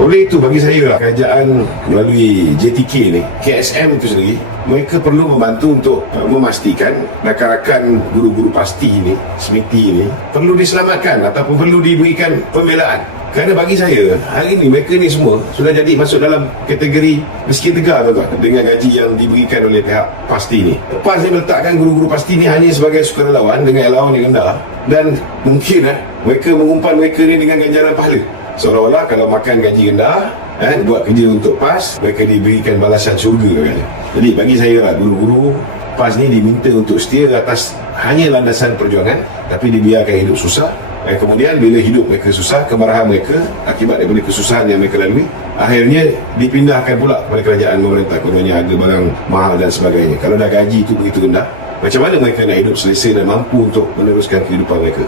Oleh itu bagi saya lah, kerajaan melalui JTK ni, KSM itu sendiri, mereka perlu membantu untuk memastikan rakan-rakan guru-guru pasti ini, semiti ini perlu diselamatkan ataupun perlu diberikan pembelaan. Kerana bagi saya, hari ini mereka ni semua sudah jadi masuk dalam kategori miskin tegar, tuan-tuan, dengan gaji yang diberikan oleh pihak pasti ni. PAS ni meletakkan guru-guru pasti ni hanya sebagai sukarelawan dengan allowance yang rendah, dan mungkin mereka mengumpan mereka ni dengan ganjaran pahala, seolah-olah kalau makan gaji rendah, buat kerja untuk PAS, mereka diberikan balasan syurga katanya. Jadi bagi saya lah, guru-guru PAS ni diminta untuk setia atas hanya landasan perjuangan, tapi dibiarkan hidup susah. Kemudian bila hidup mereka susah, kemarahan mereka akibat daripada kesusahan yang mereka lalui, akhirnya dipindahkan pula kepada kerajaan pemerintah, kononnya harga barang mahal dan sebagainya. Kalau dah gaji itu begitu rendah, macam mana mereka nak hidup selesa dan mampu untuk meneruskan kehidupan mereka?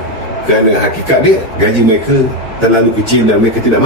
Kerana hakikat dia, gaji mereka terlalu kecil dan mereka tidak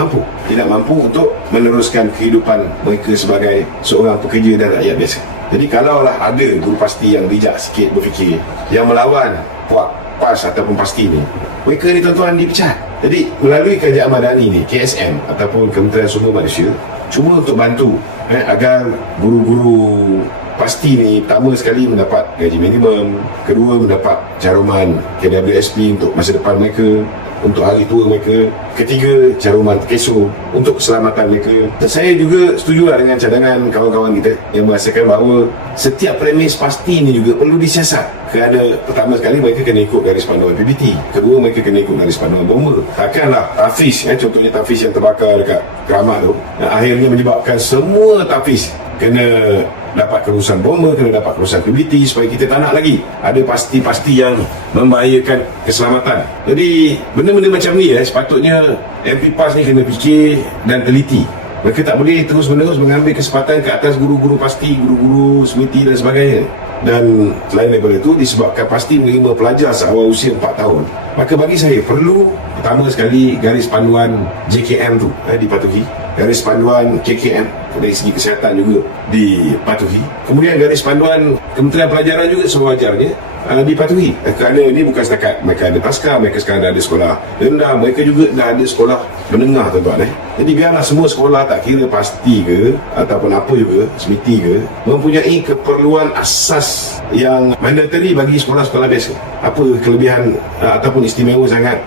mampu untuk meneruskan kehidupan mereka sebagai seorang pekerja dan rakyat biasa. Jadi kalaulah ada guru pasti yang bijak sikit berfikir, yang melawan puak PAS ataupun pasti ni, mereka ni tuan-tuan dipecat. Jadi melalui kerajaan madani ni, KSM ataupun Kementerian Sumber Manusia, cuma untuk bantu agar guru-guru pasti ni pertama sekali mendapat gaji minimum, kedua mendapat caruman KWSP untuk masa depan mereka, untuk hari tua mereka, ketiga caruman keso untuk keselamatan mereka. Dan saya juga setujulah dengan cadangan kawan-kawan kita yang merasakan bahawa setiap premis pasti ni juga perlu disiasat. Kerana pertama sekali mereka kena ikut garis panduan PBT, kedua mereka kena ikut garis panduan bomba. Takkanlah tafiz, contohnya tafiz yang terbakar dekat Keramat tu, akhirnya menyebabkan semua tafiz kena dapat kerusakan bomba, kena dapat kerusakan PBT, supaya kita tak nak lagi ada pasti-pasti yang membahayakan keselamatan. Jadi benda-benda macam ni sepatutnya MP PAS ni kena fikir dan teliti. Mereka tak boleh terus-menerus mengambil kesempatan ke atas guru-guru pasti, guru-guru semiti dan sebagainya. Dan selain daripada itu, disebabkan pasti menerima pelajar seawal usia 4 tahun, maka bagi saya perlu pertama sekali garis panduan JKM tu dipatuhi, garis panduan KKM dari segi kesihatan juga dipatuhi, kemudian garis panduan Kementerian Pelajaran juga sewajarnya dipatuhi. Kerana ini bukan setakat mereka ada taska, mereka sekarang dah ada sekolah rendah, mereka juga dah ada sekolah menengah, tuan-tuan. Jadi biarlah semua sekolah, tak kira pasti ke ataupun apa juga, semiti ke, mempunyai keperluan asas yang mandatory bagi sekolah-sekolah biasa. Apa kelebihan ataupun istimewa sangat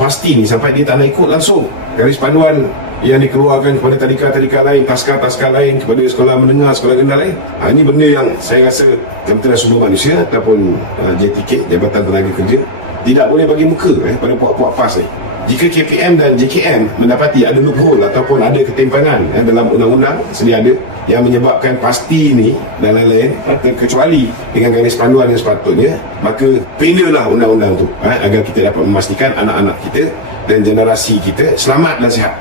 pasti ni sampai dia tak nak ikut langsung garis panduan yang dikeluarkan kepada tadika-tadika lain, taska-taska lain, kepada sekolah menengah, sekolah rendah lain. Ini benda yang saya rasa Kementerian Sumber Manusia ataupun JTK, Jabatan Tenaga Kerja, tidak boleh bagi muka pada puak-puak PAS ni. Jika KPM dan JKM mendapati ada loophole ataupun ada ketimpangan dalam undang-undang sedia ada yang menyebabkan pasti ini dan lain-lain terkecuali dengan garis panduan yang sepatutnya, maka pindalah undang-undang tu agar kita dapat memastikan anak-anak kita dan generasi kita selamat dan sihat.